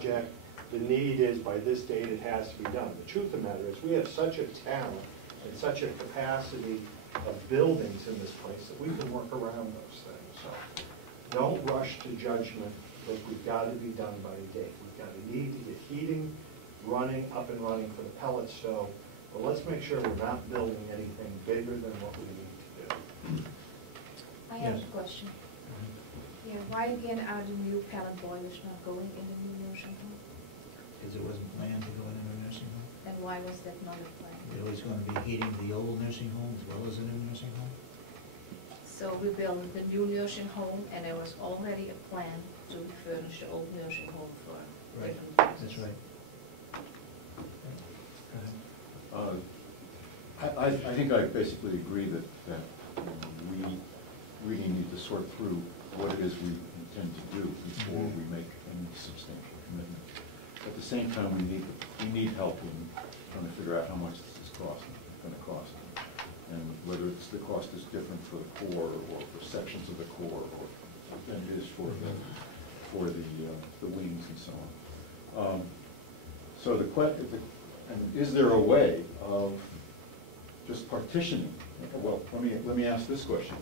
project, the need is by this date it has to be done. The truth of the matter is we have such a talent and such a capacity of buildings in this place that we can work around those things. So don't rush to judgment that we've got to be done by a date. We've got to need to get heating up and running for the pellet stove, but let's make sure we're not building anything bigger than what we need to do. I have a question. Yeah, why again are the new pellet boilers not going in the new nursing home? Because it wasn't planned to go into a nursing home. And why was that not a plan? It was going to be heating the old nursing home as well as the new nursing home. So we built the new nursing home, and there was already a plan to refurnish the old nursing home for different purposes. That's right. I think I basically agree that we really need to sort through what it is we intend to do before we make any substantial commitment. At the same time, we need help in trying to figure out how much this is going to cost, and whether the cost is different for the core or for sections of the core, or than it is for the wings and so on. So the question, and is there a way of just partitioning? Well, let me ask this question: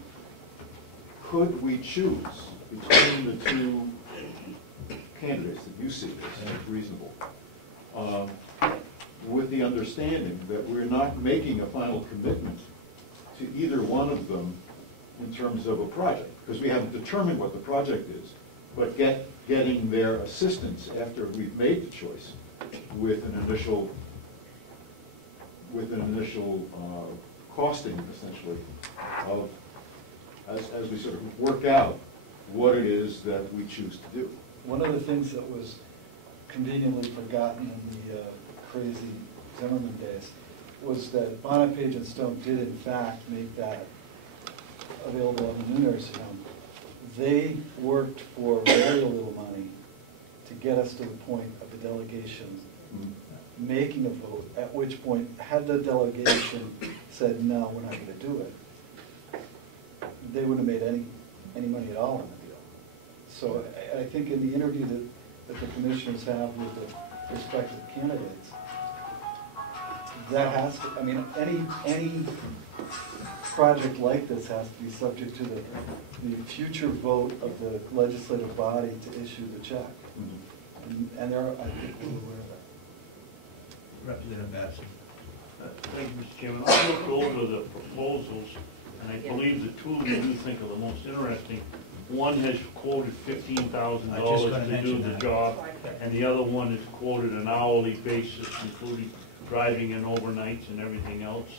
could we choose between the two candidates that you see as reasonable, with the understanding that we're not making a final commitment to either one of them in terms of a project, because we haven't determined what the project is, but getting their assistance after we've made the choice with an initial costing, essentially, of as we sort of work out what it is that we choose to do. One of the things that was conveniently forgotten in the crazy Zimmerman days was that Bonapage and Stone did in fact make that available in the new nursing home. They worked for very little money to get us to the point of the delegation making a vote, at which point, had the delegation said, no, we're not going to do it, they wouldn't have made any money at all on the deal. So I think in the interview that the commissioners have with the respective candidates, that has to, I mean, any project like this has to be subject to the future vote of the legislative body to issue the check. And there are, I think we're aware of that. Representative Babson. Thank you, Mr. Chairman. I looked over the proposals, and I believe the two of you do think are the most interesting. One has quoted $15,000 to do the job, and the other one is quoted an hourly basis, including driving and overnights and everything else,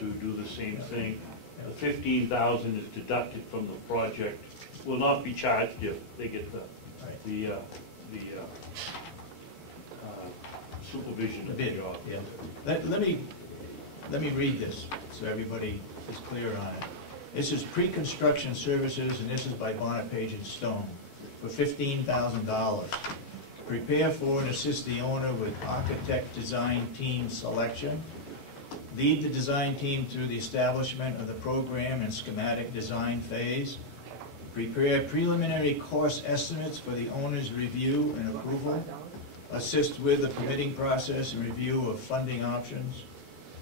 to do the same thing. The $15,000 is deducted from the project. Will not be charged if they get the supervision of the job. Yeah. Let me read this so everybody is clear on it. This is pre-construction services, and this is by Bonapage and Stone for $15,000. Prepare for and assist the owner with architect design team selection. Lead the design team through the establishment of the program and schematic design phase. Prepare preliminary cost estimates for the owner's review and approval. Assist with the permitting process and review of funding options.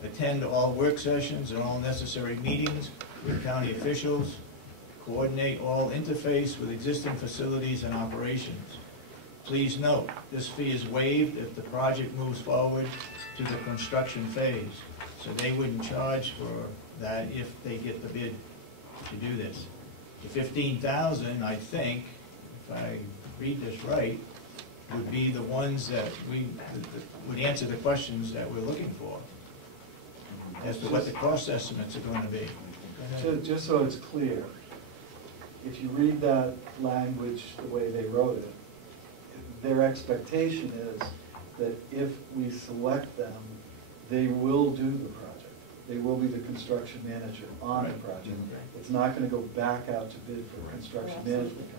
Attend all work sessions and all necessary meetings with county officials. Coordinate all interface with existing facilities and operations. Please note, this fee is waived if the project moves forward to the construction phase. So they wouldn't charge for that if they get the bid to do this. The $15,000, I think, if I read this right, would be the ones that would answer the questions that we're looking for as to what the cost estimates are going to be. Just so it's clear, if you read that language the way they wrote it, their expectation is that if we select them, they will do the project. They will be the construction manager on the project. It's not going to go back out to bid for a construction management company.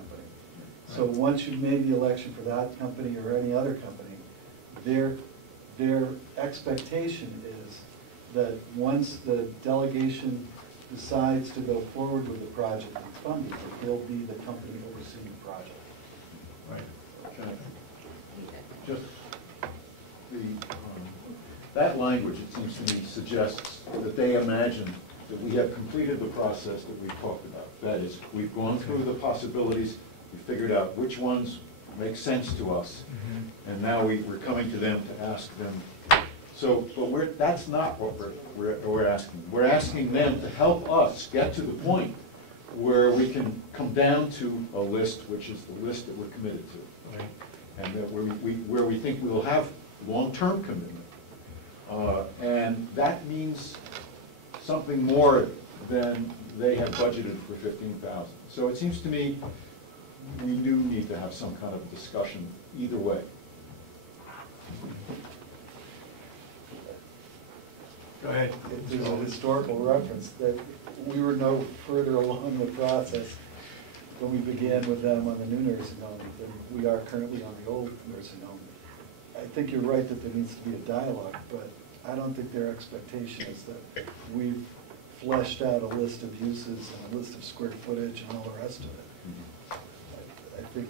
So once you've made the election for that company or any other company, their expectation is that once the delegation decides to go forward with the project and fund it, they'll be the company overseeing the project. Right. Can just that language, it seems to me, suggests that they imagine that we have completed the process that we've talked about. That is, we've gone through the possibilities, we figured out which ones make sense to us, and now we're coming to them to ask them. So, but that's not what we're asking. We're asking them to help us get to the point where we can come down to a list, which is the list that we're committed to. Right. And that where we think we'll have long-term commitment. And that means something more than they have budgeted for 15,000. So it seems to me we do need to have some kind of discussion either way. Go ahead. There's a historical reference that we were no further along the process when we began with them on the new nursing home than we are currently on the old nursing home. I think you're right that there needs to be a dialogue, but I don't think their expectation is that we've fleshed out a list of uses and a list of square footage and all the rest of it. I think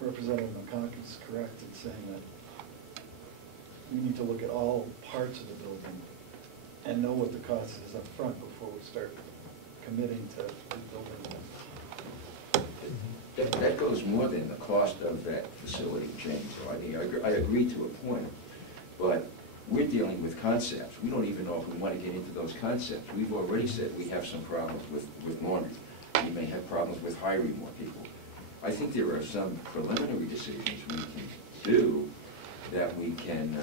Representative McConaughey is correct in saying that we need to look at all parts of the building and know what the cost is up front before we start committing to building. That goes more than the cost of that facility, James. So I agree to a point, but we're dealing with concepts. We don't even know if we want to get into those concepts. We've already said we have some problems with laundry. We may have problems with hiring more people. I think there are some preliminary decisions we can do that we can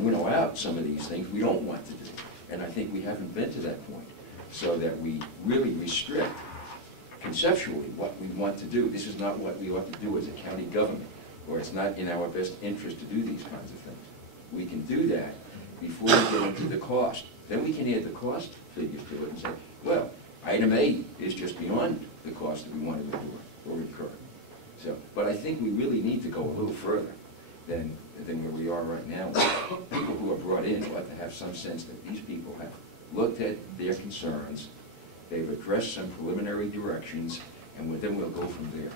winnow out some of these things we don't want to do. And I think we haven't been to that point, so that we really restrict conceptually what we want to do. This is not what we ought to do as a county government, or it's not in our best interest to do these kinds of things. We can do that before we get into the cost. Then we can add the cost figures to it and say, well, item A is just beyond the cost that we want to endure or incur. So, but I think we really need to go a little further than where we are right now. People who are brought in ought to have some sense that these people have looked at their concerns, they've addressed some preliminary directions, and then we'll go from there.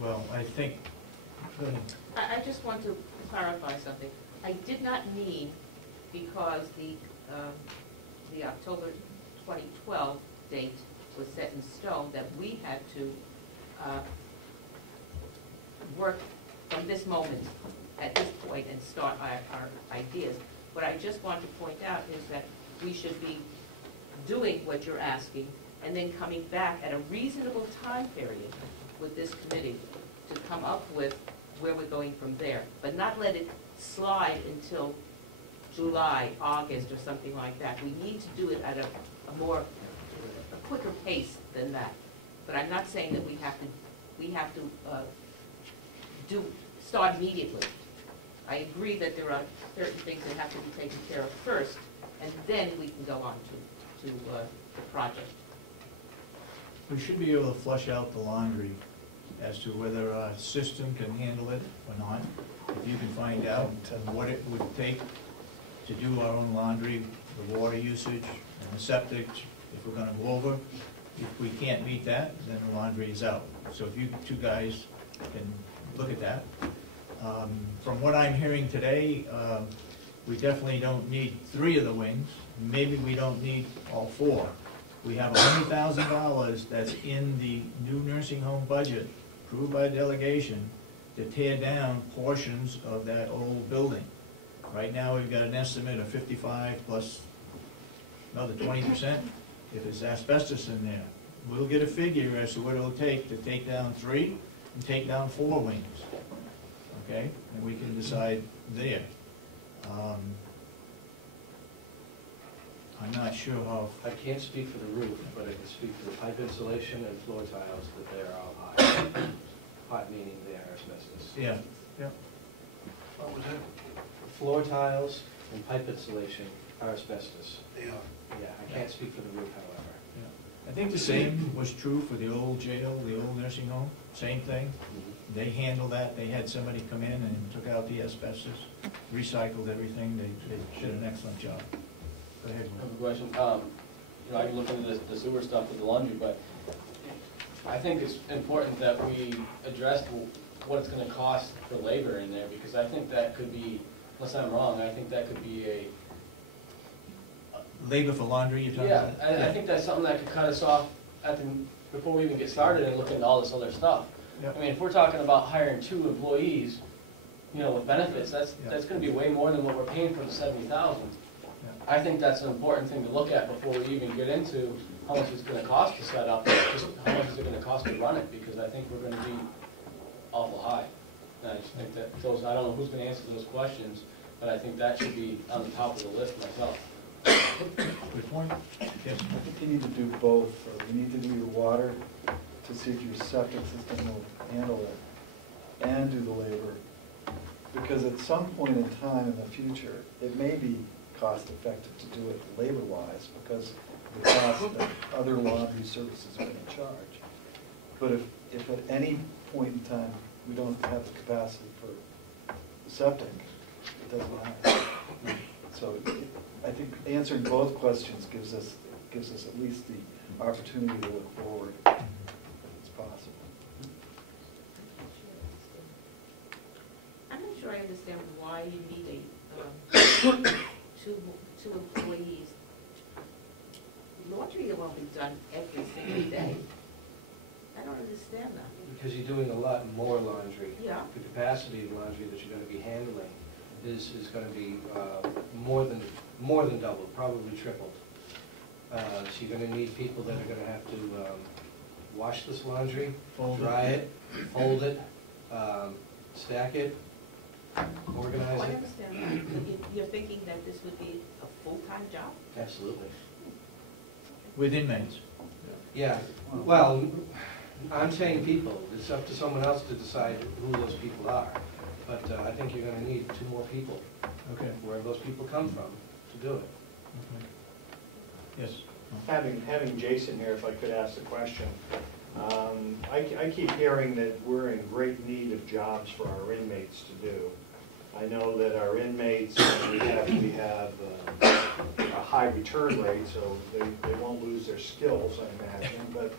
Well, I think, go ahead. I just want to clarify something. I did not mean because the October 2012 date was set in stone that we had to work from this moment at this point and start our ideas. What I just want to point out is that we should be doing what you're asking and then coming back at a reasonable time period with this committee to come up with where we're going from there, but not let it slide until July, August, or something like that. We need to do it at a quicker pace than that. But I'm not saying that we have to start immediately. I agree that there are certain things that have to be taken care of first, and then we can go on to the project. We should be able to flush out the laundry as to whether our system can handle it or not. If you can find out what it would take to do our own laundry, the water usage, and the septic, if we're gonna go over. If we can't meet that, then the laundry is out. So if you two guys can look at that. From what I'm hearing today, we definitely don't need 3 of the wings. Maybe we don't need all 4. We have $100,000 that's in the new nursing home budget, approved by delegation, to tear down portions of that old building. Right now, we've got an estimate of 55 plus another 20%. If it's asbestos in there, we'll get a figure as to what it'll take to take down 3 and take down 4 wings. Okay, and we can decide there. I'm not sure how. I can't speak for the roof, but I can speak for the pipe insulation and floor tiles, that they are all hot. Hot meaning they are asbestos. Yeah. Yeah. What was that? Floor tiles and pipe insulation are asbestos. They are. Yeah, I can't speak for the roof, however. I think the same was true for the old jail, the old nursing home, same thing. They handled that, they had somebody come in and took out the asbestos, recycled everything, they did an excellent job. Go ahead. I have a question. I can look into the sewer stuff with the laundry, but I think it's important that we address what it's gonna cost for labor in there, because I think that could be, unless I'm wrong, I think that could be a, Labor for laundry, you're talking yeah, about? I think that's something that could cut us off before we even get started and look into all this other stuff. Yep. I mean, if we're talking about hiring 2 employees, you know, with benefits, that's gonna be way more than what we're paying for the 70,000. I think that's an important thing to look at before we even get into how much it's gonna cost to set up, just how much is it gonna cost to run it, because I think we're gonna be awful high. And I just think that those, I don't know who's gonna answer those questions, but I think that should be on the top of the list myself. Good point. Yes. I think you need to do both. You need to do your water to see if your septic system will handle it, and do the labor. Because at some point in time in the future, it may be cost effective to do it labor-wise, because of the cost that other laundry services are going to charge. But if at any point in time we don't have the capacity for the septic, it doesn't matter. So I think answering both questions gives us at least the opportunity to look forward if it's possible. I'm not sure I understand why you need a, two employees. Laundry won't be done every single day. I don't understand that. Because you're doing a lot more laundry. Yeah. The capacity of laundry that you're gonna be handling is gonna be more than double, probably tripled. So you're gonna need people that are gonna have to wash this laundry, dry it, fold it, stack it, organize I it. understand that, but you're thinking that this would be a full-time job? Absolutely. With inmates. Yeah, well, I'm saying people, it's up to someone else to decide who those people are. But I think you're gonna need 2 more people, Okay. wherever those people come from, to do it. Okay. Yes. Having Jason here, if I could ask a question. I keep hearing that we're in great need of jobs for our inmates to do. I know that our inmates, we have a high return rate, so they won't lose their skills, I imagine.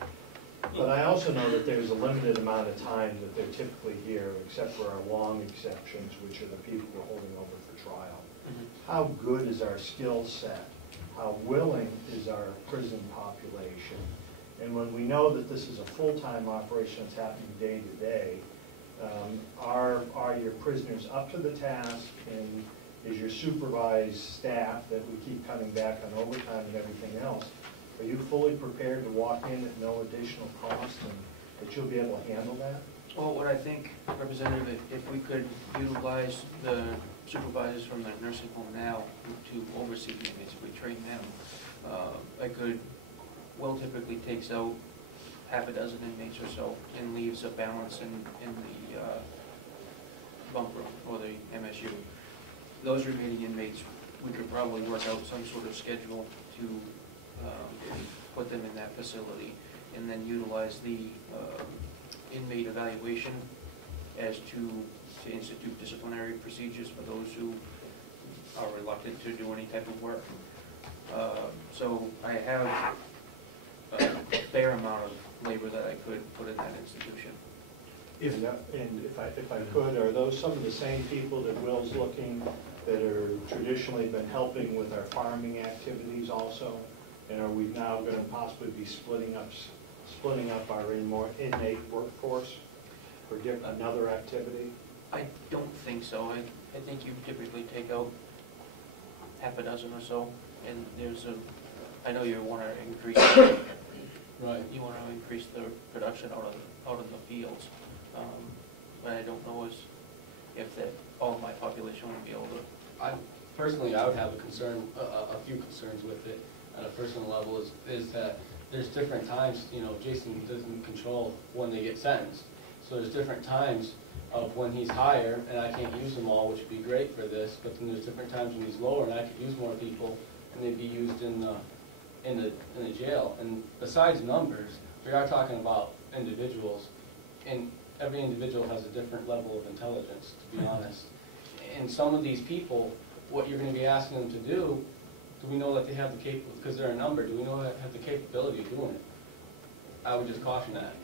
But I also know that there's a limited amount of time that they're typically here, except for our long exceptions, which are the people we're holding over for trial. How good is our skill set? How willing is our prison population? And when we know that this is a full-time operation that's happening day to day, are your prisoners up to the task, and is your supervised staff that we keep cutting back on overtime and everything else, are you fully prepared to walk in at no additional cost and that you'll be able to handle that? Well, what I think, Representative, if we could utilize the supervisors from the nursing home now to oversee the inmates, if we train them, Will typically takes out half a dozen inmates or so and leaves a balance in the bunk room or the MSU. Those remaining inmates, we could probably work out some sort of schedule to put them in that facility, and then utilize the inmate evaluation as to institute disciplinary procedures for those who are reluctant to do any type of work. So I have a fair amount of labor that I could put in that institution. And if I could, are those some of the same people that Will's looking, that are traditionally been helping with our farming activities also? And are we now going to possibly be splitting up our inmate workforce for another activity? I don't think so. I think you typically take out half a dozen or so, and I know you want to increase, Right. you want to increase the production out in the fields, but I don't know if all of my population would be able to. Personally, I would have a few concerns with it at a personal level is that there's different times, Jason doesn't control when they get sentenced. So there's different times of when he's higher, and I can't use them all, which would be great for this, but then there's different times when he's lower, and I could use more people, and they'd be used in the jail. And besides numbers, we are talking about individuals, and every individual has a different level of intelligence, to be honest. And some of these people, what you're going to be asking them to do we know that they have the capability, because they're a number, do we know that have the capability of doing it? I would just caution that.